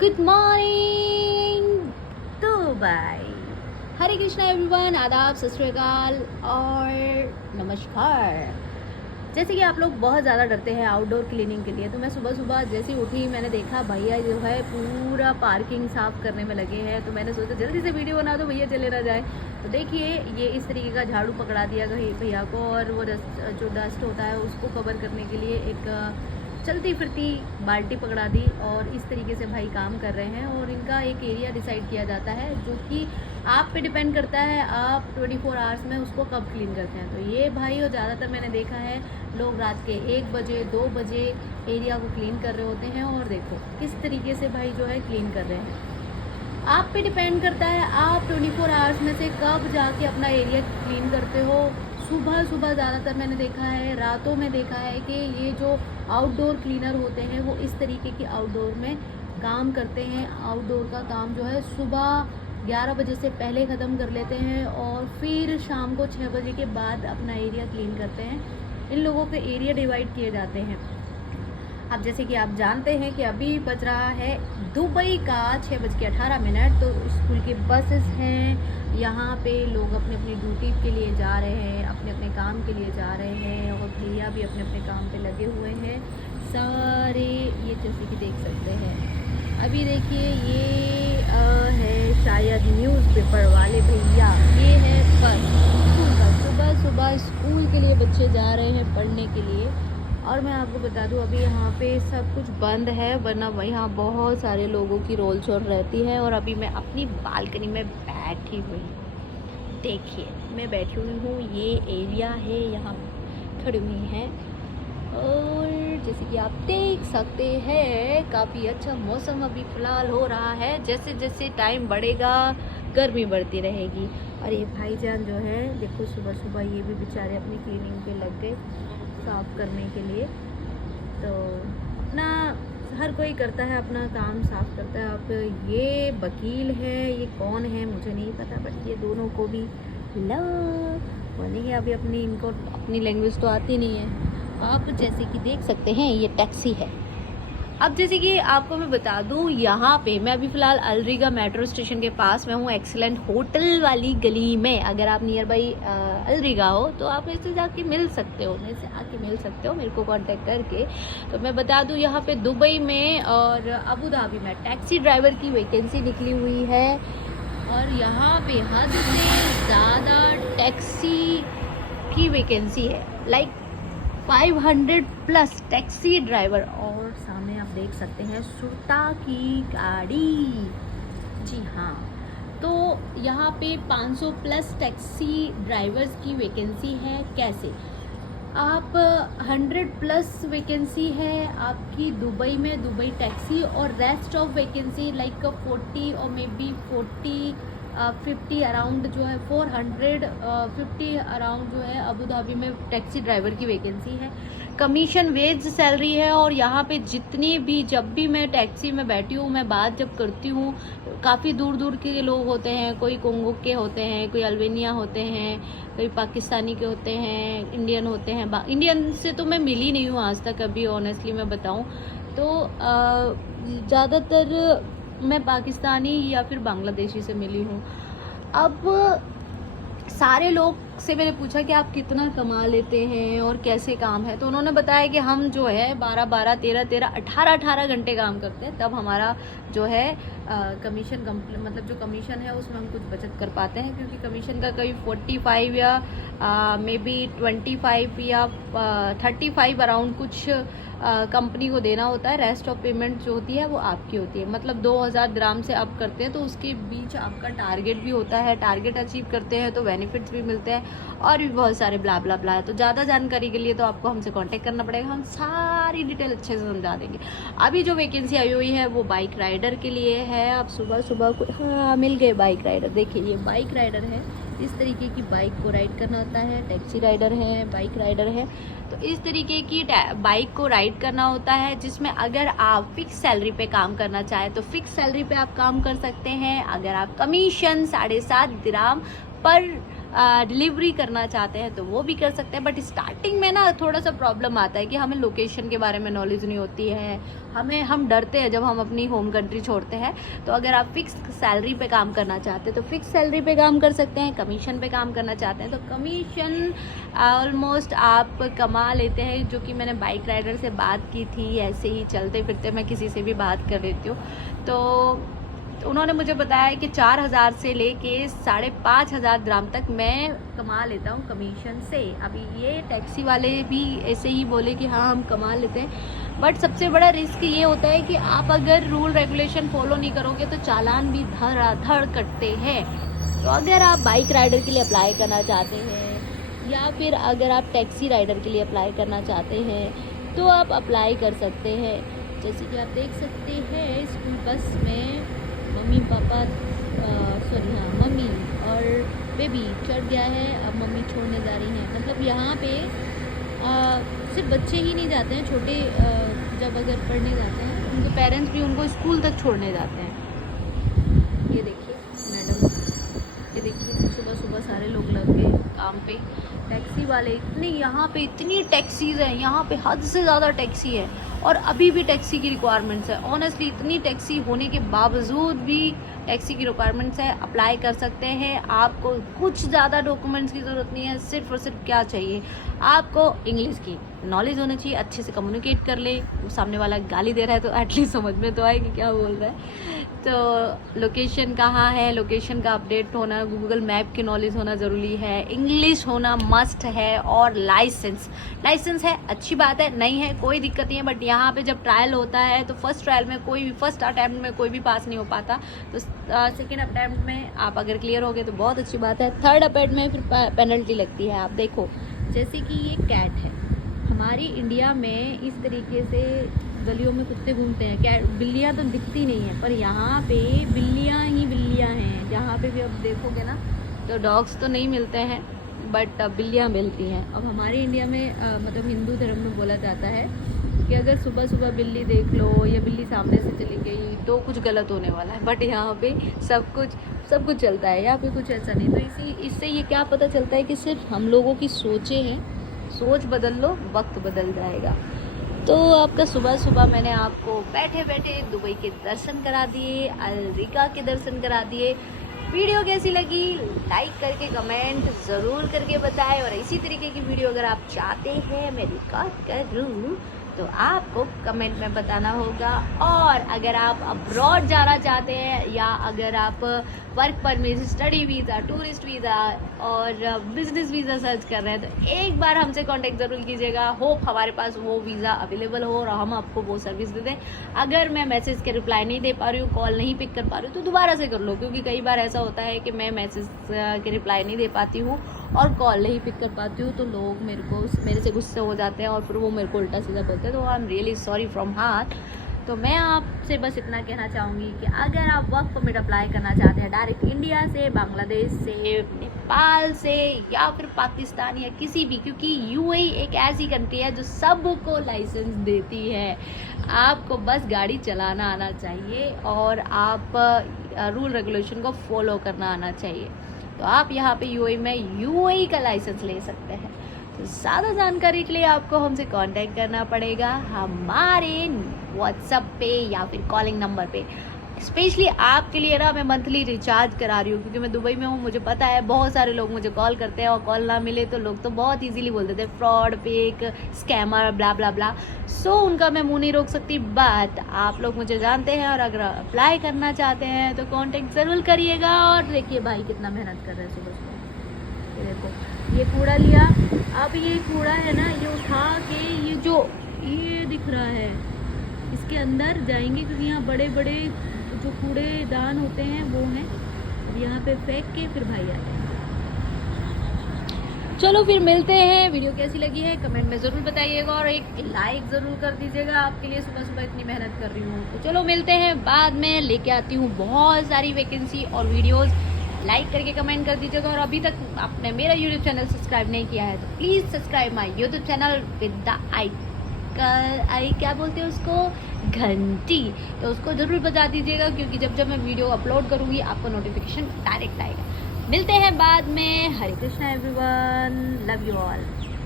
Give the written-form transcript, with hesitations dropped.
Good morning Dubai. Hare Krishna everyone, आदाब, सत श्री अकाल और नमस्कार। जैसे कि आप लोग बहुत ज़्यादा डरते हैं आउटडोर क्लीनिंग के लिए, तो मैं सुबह सुबह जैसे ही उठी मैंने देखा भैया जो है पूरा पार्किंग साफ़ करने में लगे हैं। तो मैंने सोचा जल्दी से वीडियो बना दो, भैया चले ना जाए। तो देखिए ये इस तरीके का झाड़ू पकड़ा दिया भैया को, और वो जो डस्ट होता है उसको कवर करने के लिए एक चलती फिरती बाल्टी पकड़ा दी, और इस तरीके से भाई काम कर रहे हैं। और इनका एक एरिया डिसाइड किया जाता है जो कि आप पे डिपेंड करता है आप 24 आवर्स में उसको कब क्लीन करते हैं। तो ये भाई और ज़्यादातर मैंने देखा है लोग रात के 1 बजे 2 बजे एरिया को क्लीन कर रहे होते हैं। और देखो किस तरीके से भाई जो है क्लीन कर रहे हैं। आप पे डिपेंड करता है आप 24 आवर्स में से कब जाके अपना एरिया क्लीन करते हो। सुबह सुबह ज़्यादातर मैंने देखा है, रातों में देखा है कि ये जो आउटडोर क्लीनर होते हैं वो इस तरीके की आउटडोर में काम करते हैं। आउटडोर का काम जो है सुबह 11 बजे से पहले ख़त्म कर लेते हैं और फिर शाम को 6 बजे के बाद अपना एरिया क्लीन करते हैं। इन लोगों के एरिया डिवाइड किए जाते हैं। अब जैसे कि आप जानते हैं कि अभी बज रहा है दुबई का 6:18। तो स्कूल के बसेस हैं, यहाँ पे लोग अपने अपनी ड्यूटी के लिए जा रहे हैं, अपने अपने काम के लिए जा रहे हैं, और भैया भी अपने अपने काम पे लगे हुए हैं सारे। ये जैसे कि देख सकते हैं, अभी देखिए ये है शायद न्यूज़पेपर वाले भैया। ये है बस स्कूल का, सुबह सुबह स्कूल के लिए बच्चे जा रहे हैं पढ़ने के लिए। और मैं आपको बता दूं अभी यहाँ पे सब कुछ बंद है, वरना यहाँ बहुत सारे लोगों की रोल चोल रहती है। और अभी मैं अपनी बालकनी में बैठी हुई हूँ। देखिए मैं बैठी हुई हूँ, ये एरिया है, यहाँ खड़ी हुई है। और जैसे कि आप देख सकते हैं काफ़ी अच्छा मौसम अभी फ़िलहाल हो रहा है। जैसे जैसे टाइम बढ़ेगा गर्मी बढ़ती रहेगी। और ये भाईजान जो है देखो सुबह सुबह ये भी बेचारे अपनी क्लीनिंग पे लग गए साफ़ करने के लिए। तो अपना हर कोई करता है अपना काम, साफ़ करता है। अब ये वकील है, ये कौन है मुझे नहीं पता, बट ये दोनों को भी ला बोलेंगे। अभी इनको अपनी लैंग्वेज तो आती नहीं है। आप जैसे कि देख सकते हैं ये टैक्सी है। अब जैसे कि आपको मैं बता दूं, यहाँ पे मैं अभी फ़िलहाल अलरीगा मेट्रो स्टेशन के पास में हूँ, एक्सीलेंट होटल वाली गली में। अगर आप नियर बाई अलरीगा हो तो आप मेरे से जाके मिल सकते हो, मेरे से आके मिल सकते हो मेरे को कांटेक्ट करके। तो मैं बता दूं यहाँ पे दुबई में और अबू धाबी में टैक्सी ड्राइवर की वैकेंसी निकली हुई है। और यहाँ पे हद से ज़्यादा टैक्सी की वैकेंसी है, लाइक 500+ टैक्सी ड्राइवर। और सामने आप देख सकते हैं सुरता की गाड़ी। जी हाँ, तो यहाँ पे 500+ टैक्सी ड्राइवर्स की वैकेंसी है। कैसे आप 100+ वैकेंसी है आपकी दुबई में, दुबई टैक्सी। और रेस्ट ऑफ वैकेंसी लाइक 40 और मे बी 50 अराउंड जो है 450 अराउंड जो है अबू धाबी में टैक्सी ड्राइवर की वैकेंसी है। कमीशन वेज सैलरी है। और यहाँ पे जितनी भी जब भी मैं टैक्सी में बैठी हूँ, मैं बात जब करती हूँ, काफ़ी दूर दूर के लोग होते हैं, कोई कोंगो के होते हैं, कोई अल्बानिया होते हैं, कोई पाकिस्तानी के होते हैं, इंडियन होते हैं। इंडियन से तो मैं मिली नहीं हूँ आज तक अभी, ऑनेस्टली मैं बताऊँ तो ज़्यादातर मैं पाकिस्तानी या फिर बांग्लादेशी से मिली हूँ। अब सारे लोग से मैंने पूछा कि आप कितना कमा लेते हैं और कैसे काम है, तो उन्होंने बताया कि हम जो है 12-12, 13-13, 18-18 घंटे काम करते हैं, तब हमारा जो है कमीशन मतलब जो कमीशन है उसमें हम कुछ बचत कर पाते हैं। क्योंकि कमीशन का कभी 45 या मे बी 25 या 35 अराउंड कुछ कंपनी को देना होता है। रेस्ट ऑफ पेमेंट जो होती है वो आपकी होती है। मतलब 2000 दिरहम से आप करते हैं तो उसके बीच आपका टारगेट भी होता है, टारगेट अचीव करते हैं तो बेनिफिट्स भी मिलते हैं, और भी बहुत सारे ब्ला ब्ला ब्ला है। तो ज़्यादा जानकारी के लिए तो आपको हमसे कांटेक्ट करना पड़ेगा, हम सारी डिटेल अच्छे से समझा देंगे। अभी जो वैकेंसी आई हुई है वो बाइक राइडर के लिए है। आप सुबह सुबह को हाँ मिल गए बाइक राइडर। देखिए ये बाइक राइडर है, इस तरीके की बाइक को राइड करना होता है। टैक्सी राइडर है, बाइक राइडर है, तो इस तरीके की बाइक को राइड करना होता है, जिसमें अगर आप फिक्स सैलरी पे काम करना चाहें तो फिक्स सैलरी पे आप काम कर सकते हैं। अगर आप कमीशन 7.5 दिरहम पर डिलीवरी करना चाहते हैं तो वो भी कर सकते हैं। बट स्टार्टिंग में ना थोड़ा सा प्रॉब्लम आता है कि हमें लोकेशन के बारे में नॉलेज नहीं होती है, हम डरते हैं जब हम अपनी होम कंट्री छोड़ते हैं। तो अगर आप फिक्स सैलरी पे काम करना चाहते हैं तो फिक्स सैलरी पे काम कर सकते हैं। कमीशन पे काम करना चाहते हैं तो कमीशन ऑलमोस्ट आप कमा लेते हैं, जो कि मैंने बाइक राइडर से बात की थी। ऐसे ही चलते फिरते मैं किसी से भी बात कर लेती हूँ तो उन्होंने मुझे बताया कि 4,000 से लेके 5,500 ग्राम तक मैं कमा लेता हूँ कमीशन से। अभी ये टैक्सी वाले भी ऐसे ही बोले कि हाँ हम कमा लेते हैं, बट सबसे बड़ा रिस्क ये होता है कि आप अगर रूल रेगुलेशन फॉलो नहीं करोगे तो चालान भी धड़ कटते हैं। तो अगर आप बाइक राइडर के लिए अप्लाई करना चाहते हैं या फिर अगर आप टैक्सी राइडर के लिए अप्लाई करना चाहते हैं तो आप अप्लाई कर सकते हैं। जैसे कि आप देख सकते हैं स्कूल बस में मम्मी और बेबी चढ़ गया है, अब मम्मी छोड़ने जा रही हैं। मतलब यहाँ पे सिर्फ बच्चे ही नहीं जाते हैं, छोटे जब अगर पढ़ने जाते हैं उनके पेरेंट्स भी उनको स्कूल तक छोड़ने जाते हैं। ये देखिए मैडम, ये देखिए सुबह सुबह सारे लोग लग गए काम पे। टैक्सी वाले यहाँ पे इतनी टैक्सीज़ हैं, यहाँ पे हद से ज़्यादा टैक्सी है और अभी भी टैक्सी की रिक्वायरमेंट्स है। ऑनेस्टली इतनी टैक्सी होने के बावजूद भी टैक्सी की रिक्वायरमेंट्स है। अप्लाई कर सकते हैं। आपको कुछ ज़्यादा डॉक्यूमेंट्स की ज़रूरत नहीं है, सिर्फ और सिर्फ क्या चाहिए, आपको इंग्लिश की नॉलेज होना चाहिए, अच्छे से कम्युनिकेट कर ले। वो सामने वाला गाली दे रहा है तो एटलीस्ट समझ में तो आए कि क्या बोल रहा है। तो लोकेशन कहाँ है, लोकेशन का अपडेट होना, गूगल मैप की नॉलेज होना ज़रूरी है, इंग्लिश होना मस्ट है, और लाइसेंस है अच्छी बात है, नहीं है कोई दिक्कत नहीं है। बट यहाँ पे जब ट्रायल होता है तो फर्स्ट अटैम्प्ट में कोई भी पास नहीं हो पाता, तो सेकेंड अटैम्प्ट में आप अगर क्लियर हो गए तो बहुत अच्छी बात है। थर्ड अटैम्प्ट में फिर पेनल्टी लगती है। आप देखो जैसे कि ये कैट है, हमारी इंडिया में इस तरीके से गलियों में कुत्ते घूमते हैं, कैट बिल्लियाँ तो दिखती नहीं है, पर यहाँ पे बिल्लियाँ ही बिल्लियाँ हैं। जहाँ पे भी अब देखोगे ना तो डॉग्स तो नहीं मिलते हैं बट बिल्लियाँ मिलती हैं। अब हमारे इंडिया में मतलब हिंदू धर्म में बोला जाता है कि अगर सुबह सुबह बिल्ली देख लो या बिल्ली सामने से चली गई तो कुछ गलत होने वाला है। बट यहाँ पे सब कुछ चलता है, यहाँ पे कुछ ऐसा नहीं। तो इससे ये क्या पता चलता है कि सिर्फ हम लोगों की सोचें हैं, सोच बदल लो वक्त बदल जाएगा। तो आपका सुबह मैंने आपको बैठे बैठे दुबई के दर्शन करा दिए, अल-रीगा के दर्शन करा दिए। वीडियो कैसी लगी लाइक करके कमेंट ज़रूर करके बताएं, और इसी तरीके की वीडियो अगर आप चाहते हैं मैं रिकॉर्ड करूँ तो आपको कमेंट में बताना होगा। और अगर आप अब्रॉड जाना चाहते हैं या अगर आप work permit, study visa, tourist visa और बिजनेस वीज़ा सर्च कर रहे हैं तो एक बार हमसे कांटेक्ट ज़रूर कीजिएगा। होप हमारे पास वो वीज़ा अवेलेबल हो और हम आपको वो सर्विस दे दें। अगर मैं मैसेज के रिप्लाई नहीं दे पा रही हूँ, कॉल नहीं पिक कर पा रही हूँ तो दोबारा से कर लो, क्योंकि कई बार ऐसा होता है कि मैं मैसेज के रिप्लाई नहीं दे पाती हूँ और कॉल नहीं पिक कर पाती हूँ तो लोग मेरे से गुस्से हो जाते हैं और फिर वो मेरे को उल्टा सीधा बोलते हैं। तो I am really sorry from heart. तो मैं आपसे बस इतना कहना चाहूँगी कि अगर आप वर्क परमिट अप्लाई करना चाहते हैं डायरेक्ट इंडिया से, बांग्लादेश से, नेपाल से या फिर पाकिस्तान या किसी भी, क्योंकि यूएई एक ऐसी कंट्री है जो सबको लाइसेंस देती है, आपको बस गाड़ी चलाना आना चाहिए और आप रूल रेगुलेशन को फॉलो करना आना चाहिए। तो आप यहाँ पे यूएई का लाइसेंस ले सकते हैं। तो ज़्यादा जानकारी के लिए आपको हमसे कांटेक्ट करना पड़ेगा हमारे व्हाट्सएप पे या फिर कॉलिंग नंबर पे। स्पेशली आपके लिए ना मैं मंथली रिचार्ज करा रही हूँ, क्योंकि मैं दुबई में हूँ। मुझे पता है बहुत सारे लोग मुझे कॉल करते हैं और कॉल ना मिले तो लोग तो बहुत इजीली बोल देते हैं फ्रॉड, फेक, स्कैमर, ब्ला ब्ला ब्ला। सो उनका मैं मुंह नहीं रोक सकती, बट आप लोग मुझे जानते हैं और अगर अप्लाई करना चाहते हैं तो कांटेक्ट ज़रूर करिएगा। और देखिए भाई कितना मेहनत कर रहे हैं सुबह सुबह। ये देखो ये कूड़ा लिया, अब ये कूड़ा है ना ये उठा के ये दिख रहा है इसके अंदर जाएंगे, क्योंकि यहाँ बड़े बड़े जो कूड़ेदान होते हैं वो हैं, अब यहाँ पे फेंक के फिर भाई आते हैं। चलो फिर मिलते हैं। वीडियो कैसी लगी है कमेंट में ज़रूर बताइएगा और एक लाइक ज़रूर कर दीजिएगा। आपके लिए सुबह सुबह इतनी मेहनत कर रही हूँ। तो चलो मिलते हैं बाद में, लेके आती हूँ बहुत सारी वैकेंसी और वीडियोज़। लाइक करके कमेंट कर दीजिएगा, और अभी तक आपने मेरा यूट्यूब चैनल सब्सक्राइब नहीं किया है तो please subscribe my YouTube channel with the आई क्या बोलते हैं उसको, घंटी। तो उसको ज़रूर बजा दीजिएगा, क्योंकि जब मैं वीडियो अपलोड करूँगी आपको नोटिफिकेशन डायरेक्ट आएगा। मिलते हैं बाद में। Hare Krishna everyone, love you all.